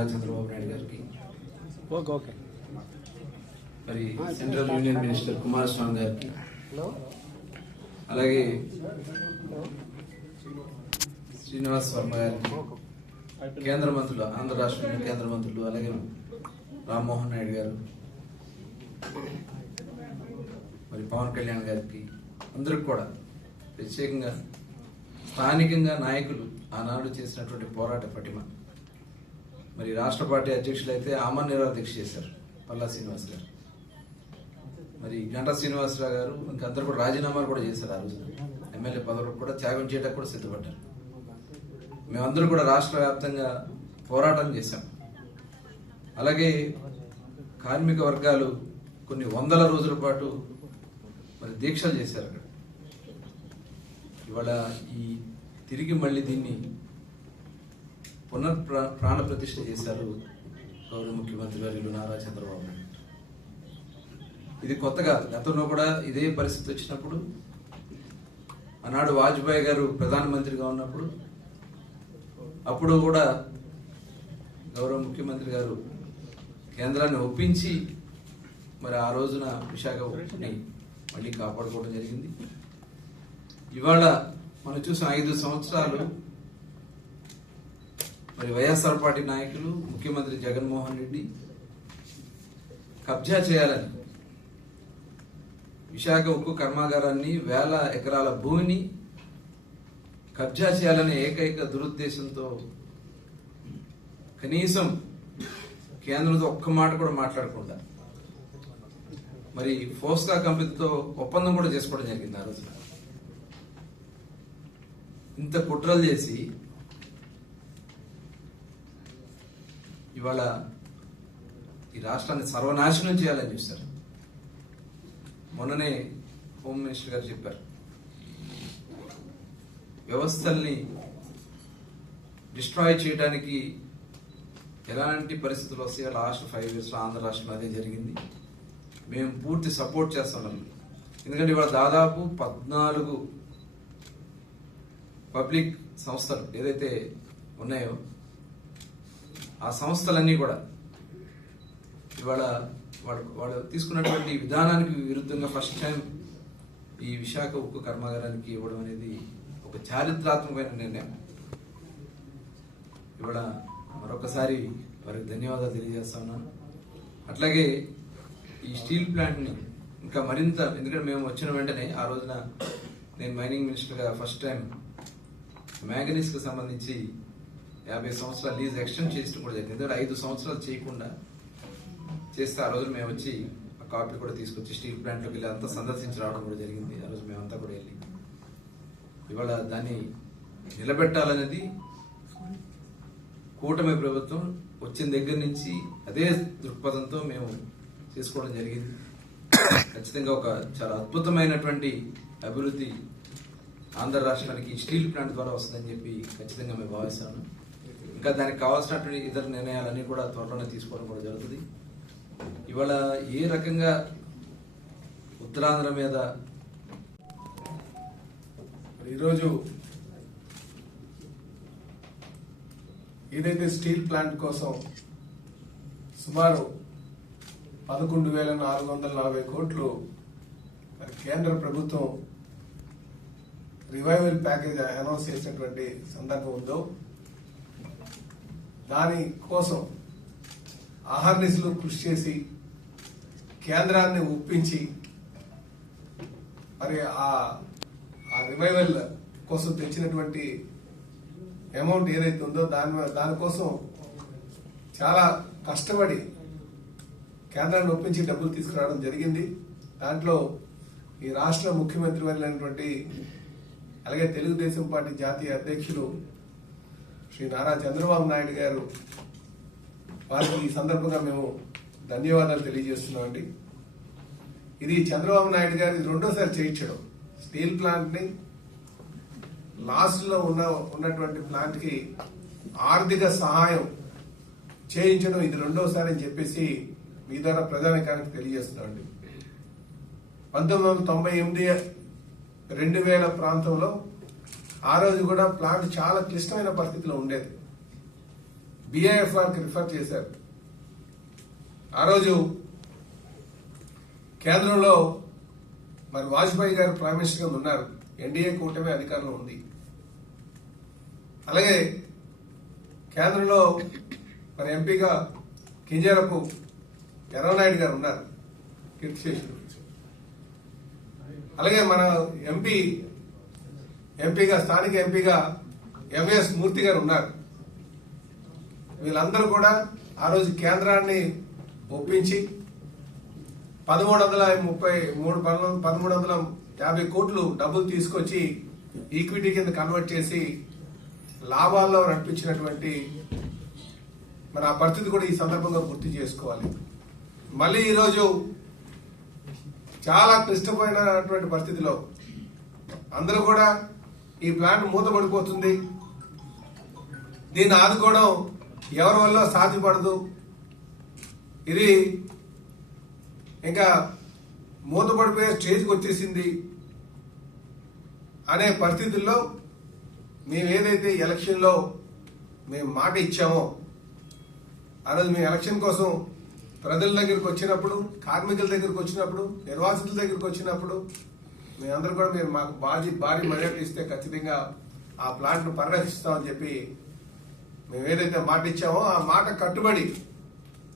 నారా చంద్రబాబు నాయుడు గారికి, మరి central union minister Kumaraswamy గారికి, అలాగే శ్రీనివాస్ వర్మ గారికి, కేంద్ర మంత్రులు, ఆంధ్ర రాష్ట్ర కేంద్ర మంత్రులు, అలాగే రామ్మోహన్ నాయుడు గారు, మరి పవన్ కళ్యాణ్ గారికి, అందరికి కూడా ప్రత్యేకంగా స్థానికంగా నాయకులు ఆనాడు చేసినటువంటి పోరాట పటిమ, మరి రాష్ట్ర పార్టీ అధ్యక్షులు అయితే ఆమరణ దీక్ష చేశారు పల్లా శ్రీనివాస్ గారు, మరి గంటా శ్రీనివాసరావు గారు ఇంకా అందరూ కూడా రాజీనామాలు కూడా చేశారు. ఆ రోజు ఎమ్మెల్యే పదవులకు కూడా త్యాగం చేయడానికి కూడా సిద్ధపడ్డారు. మేమందరూ కూడా రాష్ట్ర వ్యాప్తంగా పోరాటం చేశాం. అలాగే కార్మిక వర్గాలు కొన్ని వందల రోజుల పాటు మరి దీక్షలు చేశారు. అక్కడ ఇవాళ ఈ తిరిగి మళ్ళీ దీన్ని ప్రాణ ప్రతిష్ఠ చేశారు గౌరవ ముఖ్యమంత్రి వర్యులు నారా చంద్రబాబు నాయుడు. ఇది కొత్తగా, గతంలో కూడా ఇదే పరిస్థితి వచ్చినప్పుడు, ఆనాడు వాజ్పేయి గారు ప్రధానమంత్రిగా ఉన్నప్పుడు, అప్పుడు కూడా గౌరవ ముఖ్యమంత్రి గారు కేంద్రాన్ని ఒప్పించి మరి ఆ రోజున విశాఖ ఉక్కుని మళ్ళీ కాపాడుకోవడం జరిగింది. ఇవాళ మనం చూసిన 5 సంవత్సరాలు మరి వైఎస్ఆర్ పార్టీ నాయకులు, ముఖ్యమంత్రి జగన్మోహన్ రెడ్డి కబ్జా చేయాలని, విశాఖ ఉక్కు కర్మాగారాన్ని, వేల ఎకరాల భూమిని కబ్జా చేయాలనే ఏకైక దురుద్దేశంతో కనీసం కేంద్రంతో ఒక్క మాట కూడా మాట్లాడకుండా మరి ఫోస్కా కంపెనీతో ఒప్పందం కూడా చేసుకోవడం జరిగింది. ఆ రోజున ఇంత కుట్రలు చేసి ఇవాళ ఈ రాష్ట్రాన్ని సర్వనాశనం చేయాలని చూస్తారు. మొన్ననే హోమ్ మినిస్టర్ గారు చెప్పారు, వ్యవస్థల్ని డిస్ట్రాయ్ చేయడానికి ఎలాంటి పరిస్థితులు వస్తాయో లాస్ట్ 5 years ఆంధ్ర రాష్ట్రంలో అదే జరిగింది. మేము పూర్తి సపోర్ట్ చేస్తున్నాం. ఎందుకంటే ఇవాళ దాదాపు 14 పబ్లిక్ సంస్థలు ఏదైతే ఉన్నాయో ఆ సంస్థలన్నీ కూడా ఇవాళ వాళ్ళు తీసుకున్నటువంటి విధానానికి విరుద్ధంగా ఫస్ట్ టైం ఈ విశాఖ ఉక్కు కర్మాగారానికి ఇవ్వడం అనేది ఒక చారిత్రాత్మకమైన నిర్ణయం. ఇవాళ మరొకసారి వారికి ధన్యవాదాలు తెలియజేస్తా ఉన్నాను. అట్లాగే ఈ స్టీల్ ప్లాంట్ని ఇంకా మరింత, ఎందుకంటే మేము వచ్చిన వెంటనే ఆ రోజున నేను మైనింగ్ మినిస్టర్గా ఫస్ట్ టైం మ్యాంగనీస్కి సంబంధించి 50 సంవత్సరాల లీజ్ ఎక్స్టెండ్ చేయడం కూడా జరిగింది. ఎందుకంటే 5 సంవత్సరాలు చేయకుండా చేస్తే ఆ రోజు మేము వచ్చి ఆ కాపీ కూడా తీసుకొచ్చి స్టీల్ ప్లాంట్లోకి వెళ్ళి అంతా సందర్శించి రావడం కూడా జరిగింది. ఆ రోజు మేమంతా కూడా వెళ్ళి ఇవాళ దాన్ని నిలబెట్టాలనేది కూటమి ప్రభుత్వం వచ్చిన దగ్గర నుంచి అదే దృక్పథంతో మేము చేసుకోవడం జరిగింది. ఖచ్చితంగా ఒక చాలా అద్భుతమైనటువంటి అభివృద్ధి ఆంధ్ర రాష్ట్రానికి స్టీల్ ప్లాంట్ ద్వారా వస్తుందని చెప్పి ఖచ్చితంగా మేము భావిస్తాను. ఇంకా దానికి కావాల్సినటువంటి ఇతర నిర్ణయాలన్నీ కూడా త్వరలోనే తీసుకోవడం కూడా జరుగుతుంది. ఇవాళ ఏ రకంగా ఉత్తరాంధ్ర మీద ఈరోజు ఏదైతే స్టీల్ ప్లాంట్ కోసం సుమారు 11,440 కోట్లు కేంద్ర ప్రభుత్వం రివైవల్ ప్యాకేజ్ అనౌన్స్ చేసినటువంటి సందర్భం ఉందో, దాని కోసం అహర్నిశలు కృషి చేసి కేంద్రాన్ని ఒప్పించి మరి ఆ రివైవల్ కోసం తెచ్చినటువంటి అమౌంట్ ఏదైతే ఉందో దానికోసం చాలా కష్టపడి కేంద్రాన్ని ఒప్పించి డబ్బులు తీసుకురావడం జరిగింది. దాంట్లో ఈ రాష్ట్ర ముఖ్యమంత్రి వర్యులైనటువంటి అలాగే తెలుగుదేశం పార్టీ జాతీయ అధ్యక్షులు శ్రీ నారా చంద్రబాబు నాయుడు గారు, వారికి ఈ సందర్భంగా మేము ధన్యవాదాలు తెలియజేస్తున్నామండి. ఇది చంద్రబాబు నాయుడు గారు ఇది రెండోసారి చేయించడం. స్టీల్ ప్లాంట్ ని లాస్ట్ లో ఉన్నటువంటి ప్లాంట్ కి ఆర్థిక సహాయం చేయించడం ఇది రెండోసారి అని చెప్పేసి మీ ద్వారా ప్రజానికానికి తెలియజేస్తున్నామండి. 1998, 2000 ప్రాంతంలో ఆ రోజు కూడా ప్లాంట్ చాలా క్లిష్టమైన పరిస్థితిలో ఉండేది. BIFR కి రిఫర్ చేశారు. ఆ రోజు కేంద్రంలో మరి వాజ్పేయి గారు ప్రైమ్ మినిస్టర్ గా ఉన్నారు. ఎన్డీఏ కూటమి అధికారంలో ఉంది. అలాగే కేంద్రంలో మరి ఎంపీగా కింజరపు ఎర్రనాయుడు గారు ఉన్నారు, కీర్తిశేషులు. అలాగే మన ఎంపీగా స్థానిక ఎంపీగా MVS మూర్తి గారు ఉన్నారు. వీళ్ళందరూ కూడా ఆ రోజు కేంద్రాన్ని ఒప్పించి 1350 కోట్లు డబ్బులు తీసుకొచ్చి ఈక్విటీ కింద కన్వర్ట్ చేసి లాభాల్లో నడిపించినటువంటి మరి ఆ పరిస్థితి కూడా ఈ సందర్భంగా గుర్తు చేసుకోవాలి. మళ్ళీ ఈరోజు చాలా క్లిష్టమైనటువంటి పరిస్థితిలో అందరూ కూడా ఈ ప్లాంట్ మూతపడిపోతుంది, దీన్ని ఆదుకోవడం ఎవరి వల్ల సాధ్యపడదు, ఇది ఇంకా మూతపడిపోయే స్టేజ్కి వచ్చేసింది అనే పరిస్థితుల్లో మేము ఏదైతే ఎలక్షన్లో మేము మాట ఇచ్చామో ఆ రోజు మేము ఎలక్షన్ కోసం ప్రజల దగ్గరికి వచ్చినప్పుడు, కార్మికుల దగ్గరికి వచ్చినప్పుడు, నిర్వాసితుల దగ్గరికి వచ్చినప్పుడు మేమందరూ కూడా మీరు మాకు భారీ మెజారిటీ ఇస్తే ఖచ్చితంగా ఆ ప్లాంట్ను పరిరక్షిస్తామని చెప్పి మేము ఏదైతే మాట ఇచ్చామో ఆ మాట కట్టుబడి